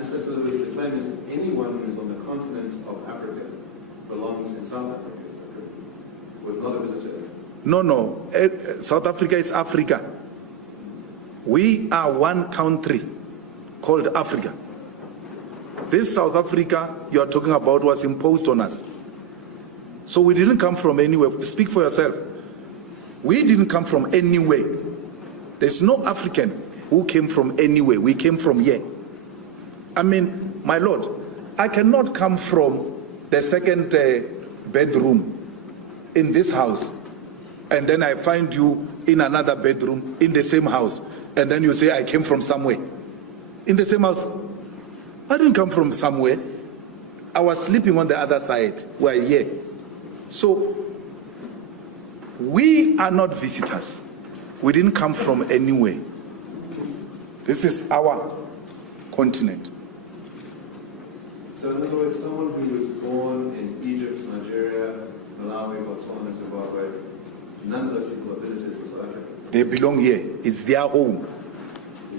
And so the claim is anyone who is on the continent of Africa belongs in South Africa. Is that correct? Was not a visitor. No. South Africa is Africa. We are one country called Africa. This South Africa you are talking about was imposed on us. So we didn't come from anywhere. Speak for yourself. We didn't come from anywhere. There's no African who came from anywhere. We came from here. I mean, my Lord, I cannot come from the second bedroom in this house, and then I find you in another bedroom in the same house, and then you say I came from somewhere. In the same house. I didn't come from somewhere. I was sleeping on the other side. We're here. So, we are not visitors. We didn't come from anywhere. This is our continent. So in other words, someone who was born in Egypt, Nigeria, Malawi, Botswana, Zimbabwe, none of those people are visitors in South Africa. They belong here. It's their home.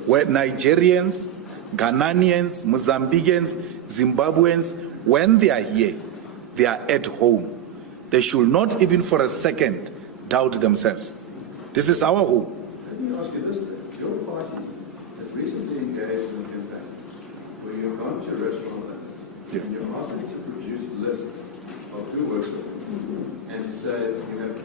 Where Nigerians, Ghanaians, Mozambicans, Zimbabweans, when they are here, they are at home. They should not even for a second doubt themselves. This is our home. Let me ask you this. Your party has recently engaged in a campaign where you've gone to a restaurant and you're asking to produce lists of who works with them, and to say you have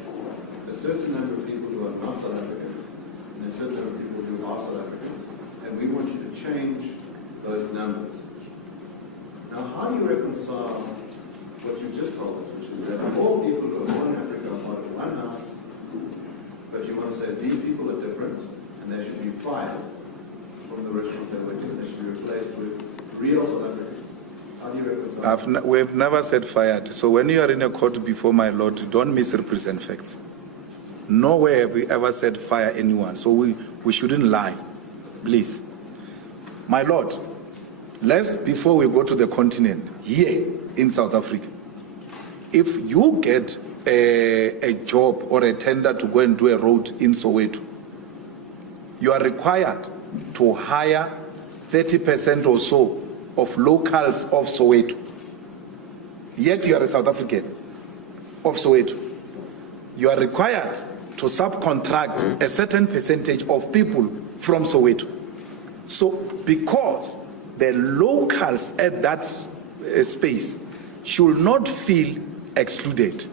a certain number of people who are not South Africans and a certain number of people who are South Africans, and we want you to change those numbers. Now, how do you reconcile what you just told us, which is that all people who are born in Africa are part of one house, but you want to say these people are different and they should be fired from the restaurants they work in, they should be replaced with real South Africans? We've never said fired. So when you are in a court before my Lord, don't misrepresent facts. Nowhere have we ever said fire anyone. So we shouldn't lie. Please. My Lord, before we go to the continent, here in South Africa, if you get a job or a tender to go and do a road in Soweto, you are required to hire 30% or so of locals of Soweto. Yet you are a South African of Soweto. You are required to subcontract a certain percentage of people from Soweto. So because the locals at that space should not feel excluded,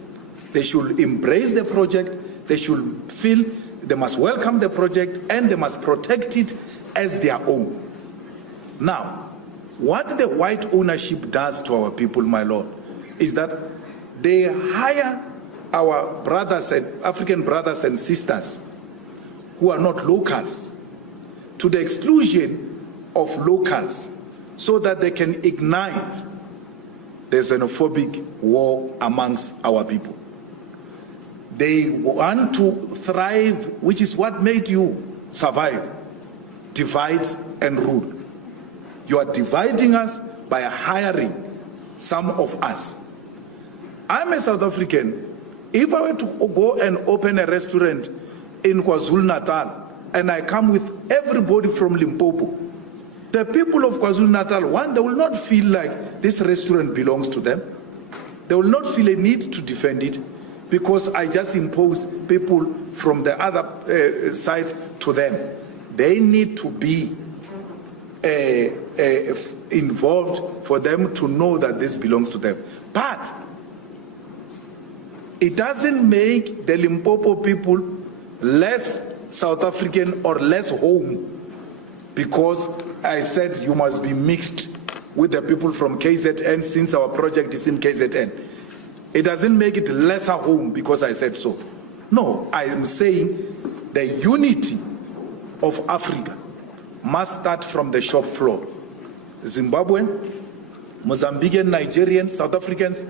they should embrace the project, they should feel they must welcome the project, and they must protect it as their own. Now, what the white ownership does to our people, my Lord, is that they hire our brothers and African brothers and sisters who are not locals to the exclusion of locals so that they can ignite the xenophobic war amongst our people. They want to thrive, which is what made you survive, divide and rule. You are dividing us by hiring some of us. I'm a South African. If I were to go and open a restaurant in KwaZulu-Natal and I come with everybody from Limpopo, the people of KwaZulu-Natal, one, they will not feel like this restaurant belongs to them. They will not feel a need to defend it because I just impose people from the other side to them. They need to be involved for them to know that this belongs to them. But it doesn't make the Limpopo people less South African or less home because I said you must be mixed with the people from KZN since our project is in KZN. It doesn't make it lesser home because I said so. No, I am saying the unity of Africa must start from the shop floor. Zimbabwean, Mozambican, Nigerian, South Africans,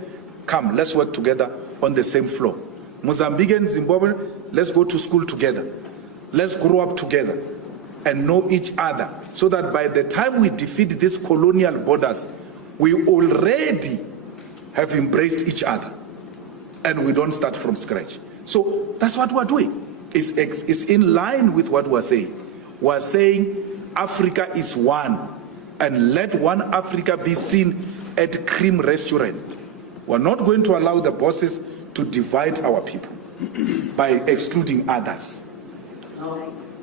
come, let's work together on the same floor. Mozambican, Zimbabwean, let's go to school together. Let's grow up together and know each other so that by the time we defeat these colonial borders, we already have embraced each other and we don't start from scratch. So that's what we're doing. It's in line with what we're saying. We're saying Africa is one. and let One Africa be seen at Cream Restaurant. We're not going to allow the bosses to divide our people by excluding others.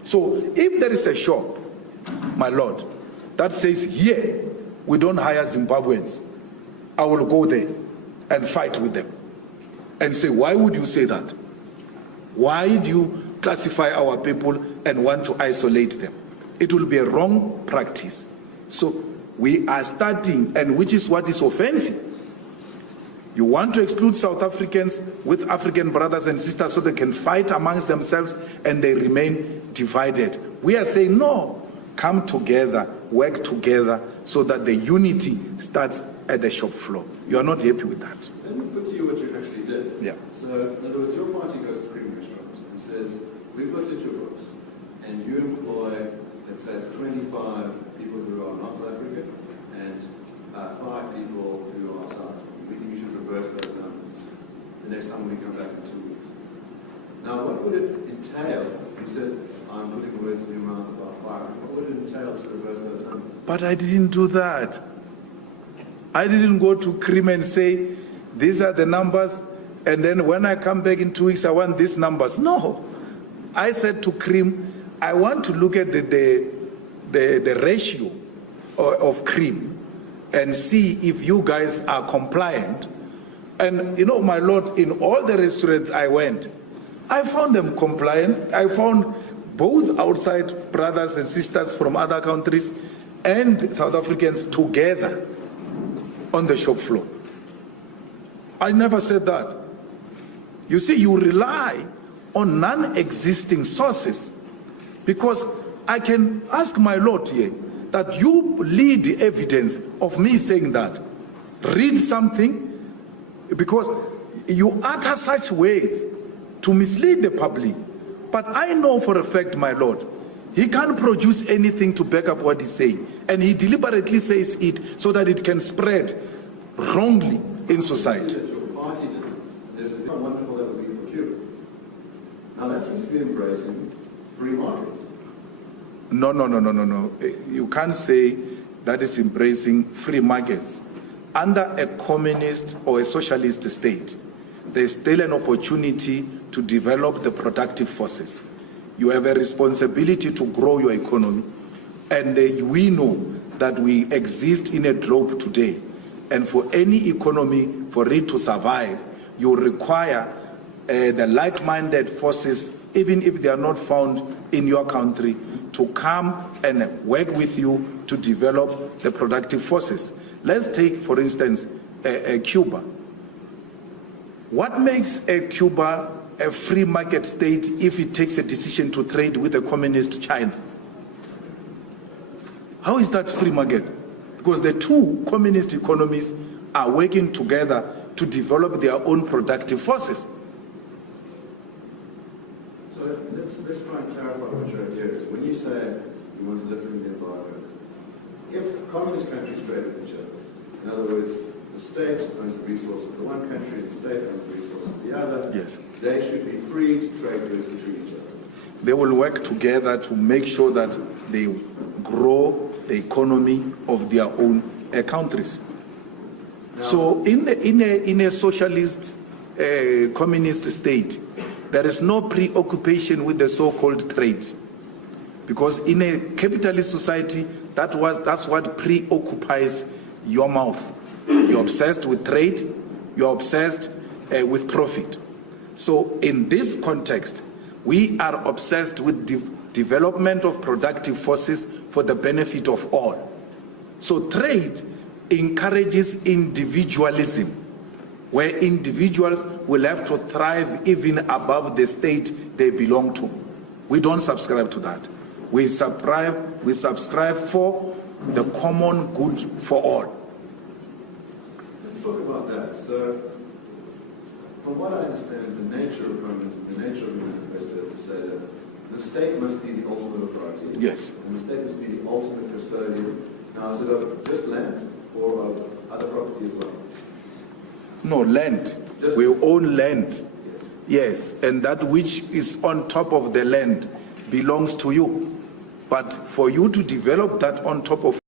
So if there is a shop, my lord, that says here we don't hire Zimbabweans, I will go there and fight with them and say, why would you say that? Why do you classify our people and want to isolate them? It will be a wrong practice. So we are starting, and which is what is offensive. You want to exclude South Africans with African brothers and sisters so they can fight amongst themselves and they remain divided. We are saying, no, come together, work together so that the unity starts at the shop floor. You are not happy with that. Let me put to you what you actually did. Yeah. So, in other words, your party goes to Cream Restaurant and says, we've looked at your books and you employ, let's say it's 25 people who are not South African and 5 people who are South African. We think you should reverse those numbers the next time we come back in 2 weeks. Now, what would it entail? You said, I'm putting words in your mouth about 5. What would it entail to reverse those numbers? But I didn't do that. I didn't go to Cream and say, these are the numbers, and then when I come back in 2 weeks, I want these numbers. No. I said to Cream, I want to look at the ratio of Cream and see if you guys are compliant. And you know, my lord, in all the restaurants I went, I found them compliant. I found both outside brothers and sisters from other countries and South Africans together on the shop floor. I never said that. You see, you rely on non-existing sources, because I can ask my lord here that you lead the evidence of me saying that. Read something, because you utter such words to mislead the public. But I know for a fact, my lord, he can't produce anything to back up what he's saying. And he deliberately says it so that it can spread wrongly in society. That your party did this. There's how wonderful that would be for Cuba. Now that seems to be embracing free markets. No. You can't say that is embracing free markets. Under a communist or a socialist state, there's still an opportunity to develop the productive forces. You have a responsibility to grow your economy. And we know that we exist in a globe today. And for any economy, for it to survive, you require the like-minded forces, even if they are not found in your country, to come and work with you to develop the productive forces. Let's take, for instance, Cuba. What makes Cuba a free market state if it takes a decision to trade with a communist China? How is that free market? Because the two communist economies are working together to develop their own productive forces. So let's try and clarify what your idea is. When you say you want to lift in the embargo, if communist countries trade with each other, in other words, the state owns the resources of the one country, the state owns the resources of the other, yes, they should be free to trade goods between each other. They will work together to make sure that they grow the economy of their own countries. Now, so in a socialist communist state, there is no preoccupation with the so-called trade, because in a capitalist society, that's what preoccupies your mouth. You're obsessed with trade, you're obsessed with profit. So in this context, we are obsessed with development of productive forces for the benefit of all. So trade encourages individualism, where individuals will have to thrive even above the state they belong to. We don't subscribe to that. We subscribe for the common good for all. Let's talk about that. So, from what I understand, the nature of communism, the nature of the manifesto is to say that the state must be the ultimate authority. Yes. And the state must be the ultimate custodian. Now, is it of just land or of other property as well? No, land. We own land. Yes, and that which is on top of the land belongs to you. But for you to develop that on top of